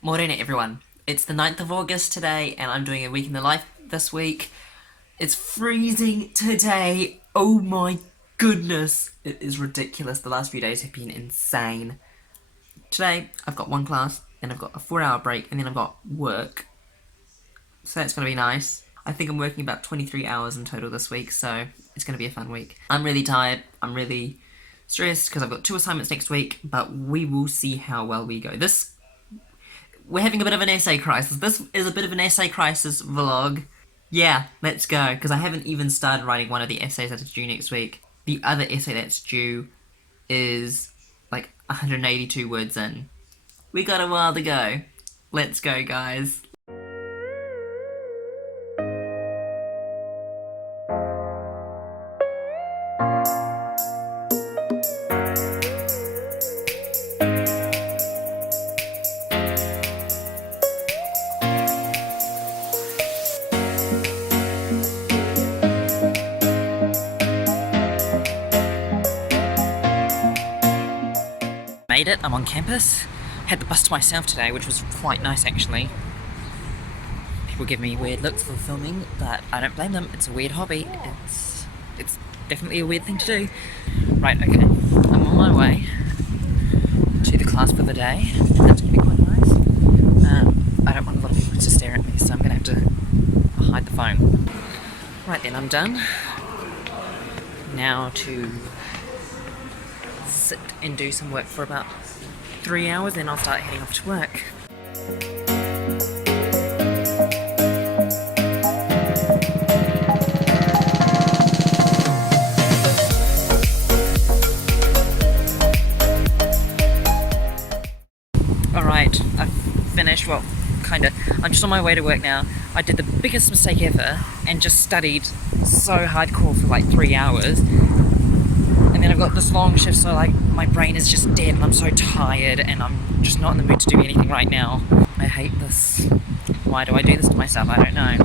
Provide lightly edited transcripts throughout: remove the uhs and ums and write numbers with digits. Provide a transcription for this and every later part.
Morning, everyone. It's the 9th of August today, and I'm doing a week in the life this week. It's freezing today. Oh my goodness. It is ridiculous. The last few days have been insane. Today, I've got one class, then I've got a 4 hour break, and then I've got work. So that's going to be nice. I think I'm working about 23 hours in total this week, so it's going to be a fun week. I'm really tired. I'm really stressed because I've got 2 assignments next week, but we will see how well we go. We're having a bit of an essay crisis. This is a bit of an essay crisis vlog. Yeah, let's go, because I haven't even started writing one of the essays that is due next week. The other essay that's due is like 182 words in. We got a while to go. Let's go, guys. Made it, I'm on campus. Had the bus to myself today, which was quite nice actually. People give me weird looks for filming, but I don't blame them. It's a weird hobby. It's definitely a weird thing to do. Right, okay. I'm on my way to the class for the day, and that's gonna be quite nice. I don't want a lot of people to stare at me, so I'm gonna have to hide the phone. Right then, I'm done. Now to sit and do some work for about 3 hours, then I'll start heading off to work. Alright, I've finished, well, kinda. I'm just on my way to work now. I did the biggest mistake ever and just studied so hardcore for like 3 hours. And then I've got this long shift, so like my brain is just dead and I'm so tired and I'm just not in the mood to do anything right now. I hate this. Why do I do this to myself? I don't know.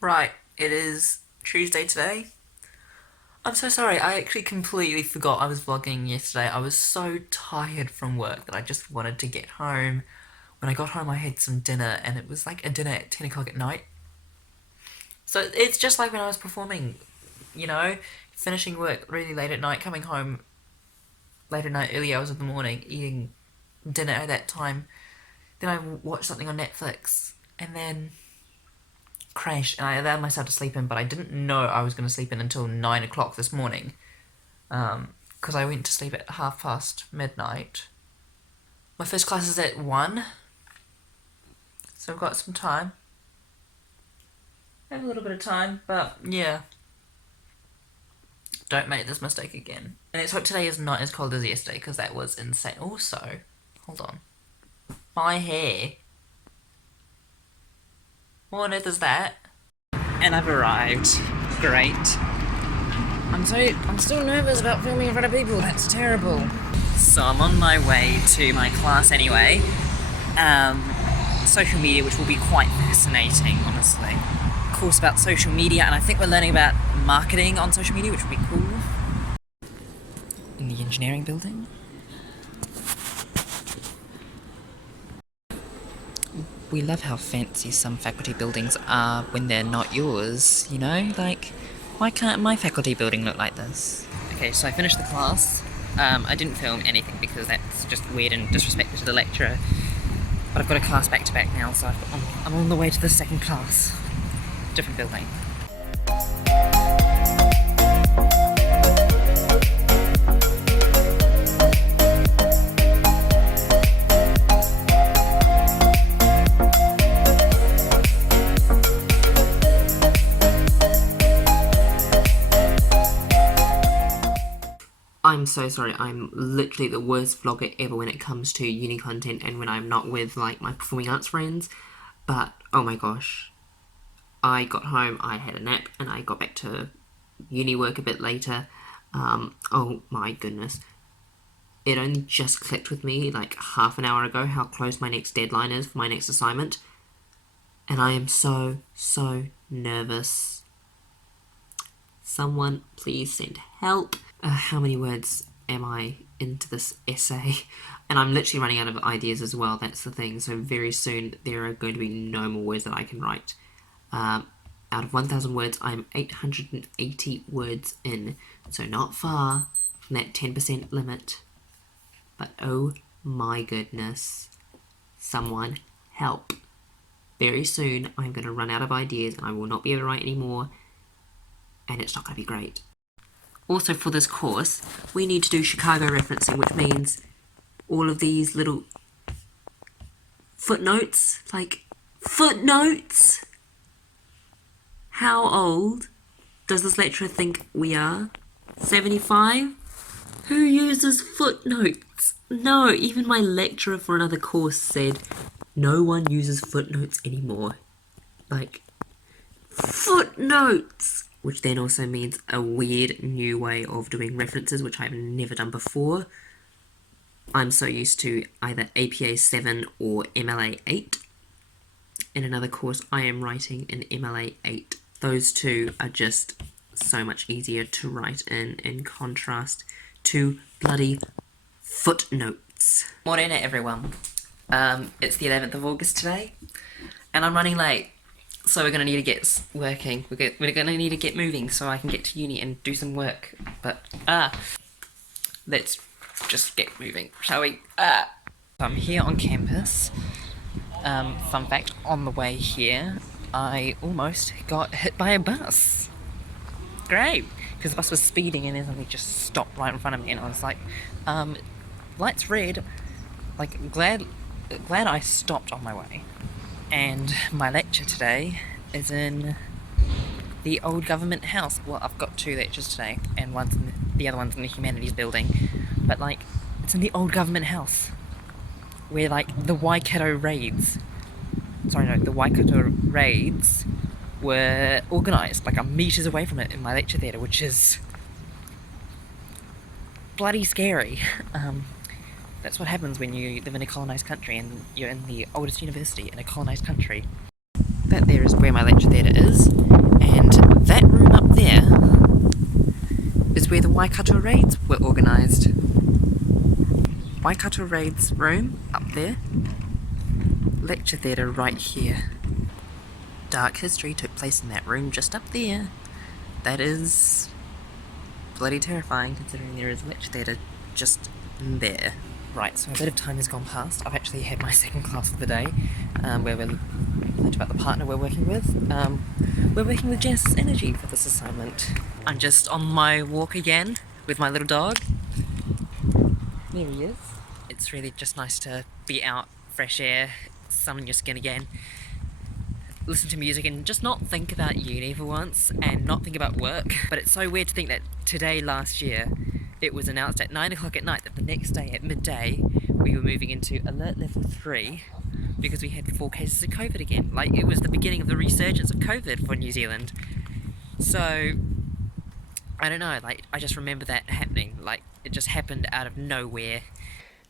Right, it is Tuesday today. I'm so sorry, I actually completely forgot I was vlogging yesterday. I was so tired from work that I just wanted to get home. When I got home I had some dinner and it was like a dinner at 10 o'clock at night. So it's just like when I was performing, you know, finishing work really late at night, coming home late at night, early hours of the morning, eating dinner at that time. Then I watched something on Netflix and then crash, and I allowed myself to sleep in, but I didn't know I was going to sleep in until 9 o'clock this morning. Because I went to sleep at midnight. My first class is at 1, so I've got some time. I have a little bit of time, but yeah. Don't make this mistake again. And let's hope today is not as cold as yesterday, because that was insane. Also, hold on. My hair. What on earth is that? And I've arrived. Great. I'm still nervous about filming in front of people. That's terrible. So I'm on my way to my class anyway. Social media, which will be quite fascinating, honestly. Course about social media, and I think we're learning about marketing on social media, which will be cool. In the engineering building. We love how fancy some faculty buildings are when they're not yours, you know? Like, why can't my faculty building look like this? Okay, so I finished the class. I didn't film anything because that's just weird and disrespectful to the lecturer. But I've got a class back to back now, so I'm on the way to the second class. Different building. I'm so sorry, I'm literally the worst vlogger ever when it comes to uni content and when I'm not with like my performing arts friends, but oh my gosh. I got home, I had a nap, and I got back to uni work a bit later. Oh my goodness. It only just clicked with me like half an hour ago how close my next deadline is for my next assignment. And I am so nervous. Someone please send help. How many words am I into this essay? And I'm literally running out of ideas as well, that's the thing. So very soon there are going to be no more words that I can write. Out of 1,000 words, I'm 880 words in. So not far from that 10% limit. But oh my goodness. Someone help. Very soon I'm going to run out of ideas and I will not be able to write anymore. And it's not going to be great. Also for this course, we need to do Chicago referencing, which means all of these little footnotes, like footnotes. How old does this lecturer think we are? 75? Who uses footnotes? No, even my lecturer for another course said no one uses footnotes anymore. Like, footnotes! Which then also means a weird new way of doing references, which I've never done before. I'm so used to either APA 7 or MLA 8. In another course, I am writing in MLA 8. Those two are just so much easier to write in contrast to bloody footnotes. Morena, everyone. It's the 11th of August today, and I'm running late. So we're gonna need to get working. We're gonna need to get moving so I can get to uni and do some work. But let's just get moving, shall we? I'm here on campus. Fun fact: on the way here, I almost got hit by a bus. Great, because the bus was speeding and then suddenly just stopped right in front of me, and I was like, lights red. Like glad I stopped on my way. And my lecture today is in the old government house. Well, I've got two lectures today, and the other one's in the humanities building. But like, it's in the old government house, where like the Waikato raids. The Waikato raids were organised. Like I'm meters away from it in my lecture theatre, which is bloody scary. That's what happens when you live in a colonised country and you're in the oldest university in a colonised country. That there is where my lecture theatre is, and that room up there is where the Waikato raids were organised. Waikato raids room up there, lecture theatre right here. Dark history took place in that room just up there. That is bloody terrifying considering there is a lecture theatre just there. Right, so a bit of time has gone past. I've actually had my second class of the day, where we're learned about the partner we're working with. We're working with Genesis Energy for this assignment. I'm just on my walk again with my little dog. There he is. It's really just nice to be out, fresh air, sun on your skin again, listen to music and just not think about uni for once and not think about work. But it's so weird to think that today last year it was announced at 9 o'clock at night that the next day at midday we were moving into alert level 3 because we had 4 cases of COVID again. Like, it was the beginning of the resurgence of COVID for New Zealand. So, I don't know, like, I just remember that happening. Like, it just happened out of nowhere.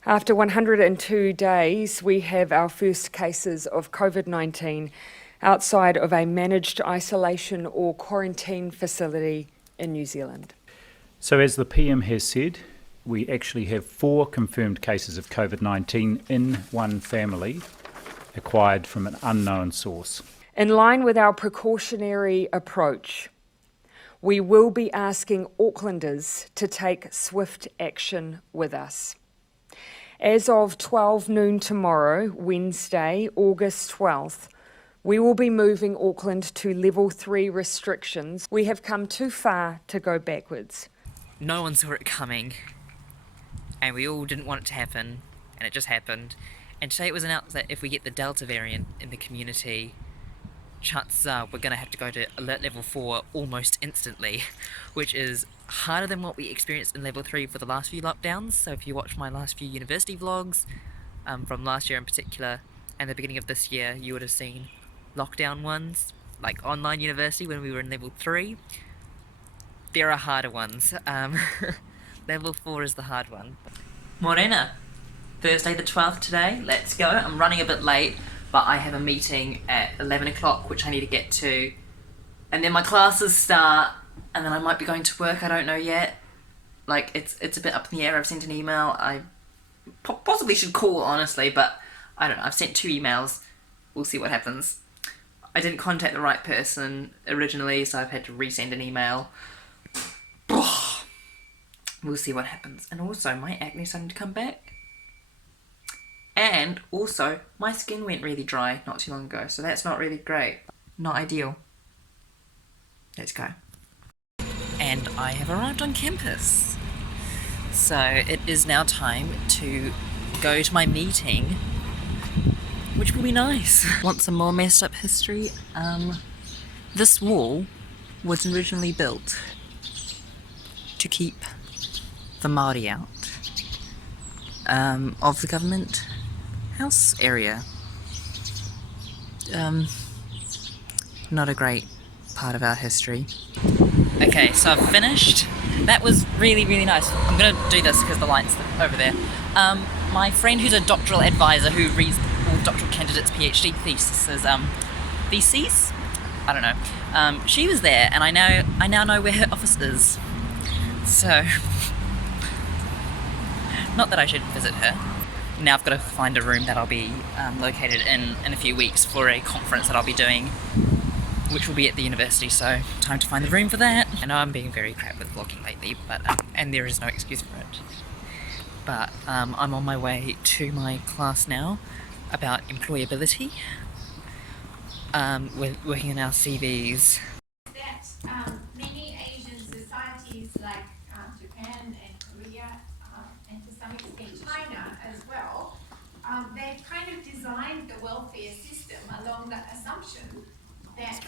After 102 days, we have our first cases of COVID-19 outside of a managed isolation or quarantine facility in New Zealand. So as the PM has said, we actually have 4 confirmed cases of COVID-19 in one family acquired from an unknown source. In line with our precautionary approach, we will be asking Aucklanders to take swift action with us. As of 12 noon tomorrow, Wednesday, August 12th, we will be moving Auckland to level 3 restrictions. We have come too far to go backwards. No one saw it coming, and we all didn't want it to happen, and it just happened. And today it was announced that if we get the Delta variant in the community, chances are we're going to have to go to alert level 4 almost instantly, which is harder than what we experienced in level 3 for the last few lockdowns. So if you watch my last few university vlogs, from last year in particular, and the beginning of this year, you would have seen lockdown ones, like online university when we were in level 3. There are harder ones. Level 4 is the hard one. Morena, Thursday the 12th today, let's go. I'm running a bit late, but I have a meeting at 11 o'clock which I need to get to. And then my classes start, and then I might be going to work, I don't know yet. Like, it's a bit up in the air. I've sent an email. I possibly should call, honestly, but I don't know. I've sent 2 emails. We'll see what happens. I didn't contact the right person originally, so I've had to resend an email. We'll see what happens. And also, my acne's starting to come back. And also, my skin went really dry not too long ago, so that's not really great. Not ideal. Let's go. And I have arrived on campus. So it is now time to go to my meeting, which will be nice. Want some more messed up history? This wall was originally built to keep the Māori out of the government house area. Not a great part of our history. Okay, so I've finished. That was really, really nice. I'm gonna do this because the light's over there. My friend who's a doctoral advisor who reads all doctoral candidates' PhD theses, theses? I don't know. She was there, and I now know where her office is. So, not that I should visit her. Now I've got to find a room that I'll be located in a few weeks for a conference that I'll be doing, which will be at the university, so time to find the room for that. I know I'm being very crap with vlogging lately, but and there is no excuse for it. But I'm on my way to my class now about employability. We're working on our CVs. That many Asian societies like Japan and Korea and to some extent China as well, they've kind of designed the welfare system along the assumption that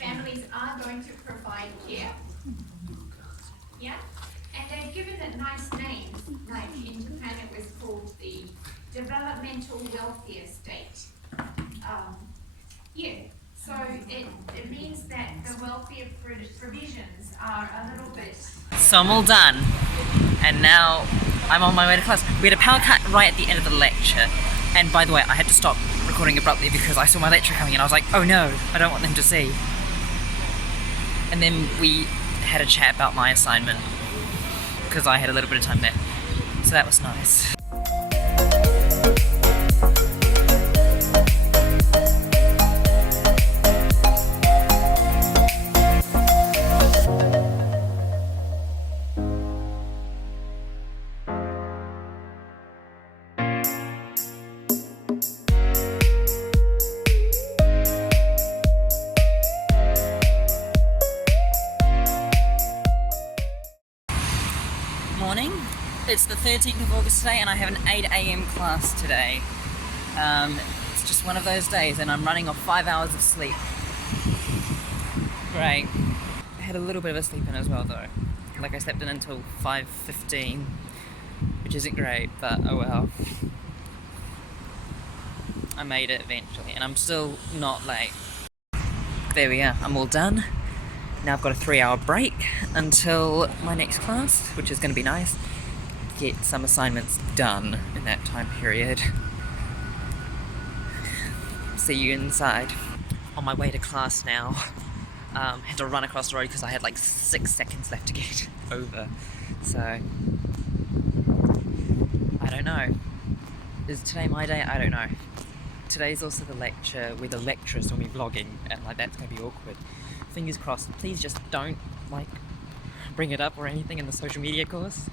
families are going to provide care. Yeah? And they've given it nice names, like in Japan it was called the developmental welfare state. Yeah, so it means that the welfare provisions are a little bit... So I'm all done, and now I'm on my way to class. We had a power cut right at the end of the lecture, and by the way, I had to stop recording abruptly because I saw my lecturer coming in. I was like, oh no, I don't want them to see. And then we had a chat about my assignment because I had a little bit of time there, so that was nice. Morning. It's the 13th of August today and I have an 8 AM class today. It's just one of those days and I'm running off 5 hours of sleep. Great. I had a little bit of a sleep in as well though. Like I slept in until 5:15, which isn't great, but oh well. I made it eventually and I'm still not late. There we are, I'm all done. Now I've got a 3-hour break until my next class, which is going to be nice. Get some assignments done in that time period. See you inside. On my way to class now. Had to run across the road because I had like 6 seconds left to get over. So, I don't know. Is today my day? I don't know. Today's also the lecture where the lecturer's going to be vlogging, and like that's going to be awkward. Fingers crossed. Please just don't like bring it up or anything in the social media course.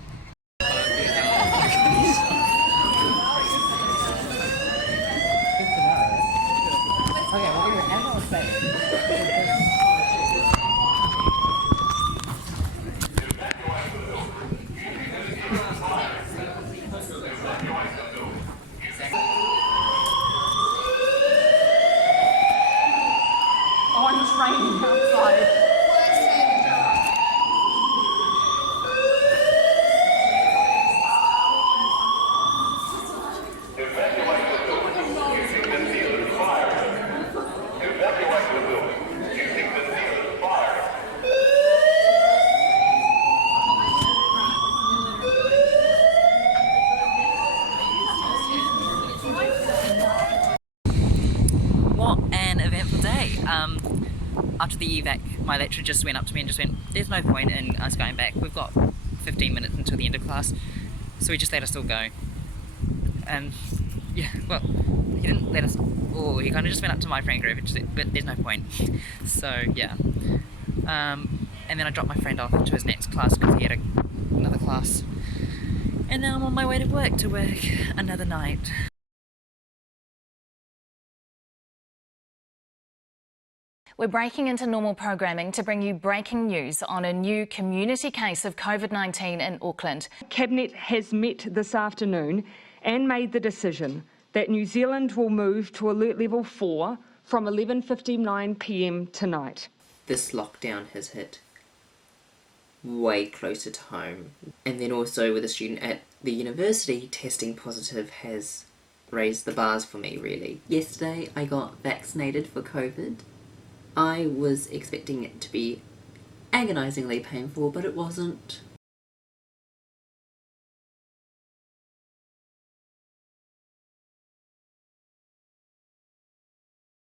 What an eventful day. After the evac, my lecturer just went up to me and just went, there's no point in us going back. We've got 15 minutes until the end of class. So he just let us all go. And yeah, well, he didn't let us. Oh, he kind of just went up to my friend group, but there's no point. So yeah. And then I dropped my friend off to his next class because he had another class. And now I'm on my way to work another night. We're breaking into normal programming to bring you breaking news on a new community case of COVID-19 in Auckland. Cabinet has met this afternoon and made the decision that New Zealand will move to alert level 4 from 11:59 p.m. tonight. This lockdown has hit way closer to home. And then also with a student at the university, testing positive has raised the bars for me, really. Yesterday I got vaccinated for COVID. I was expecting it to be agonisingly painful, but it wasn't.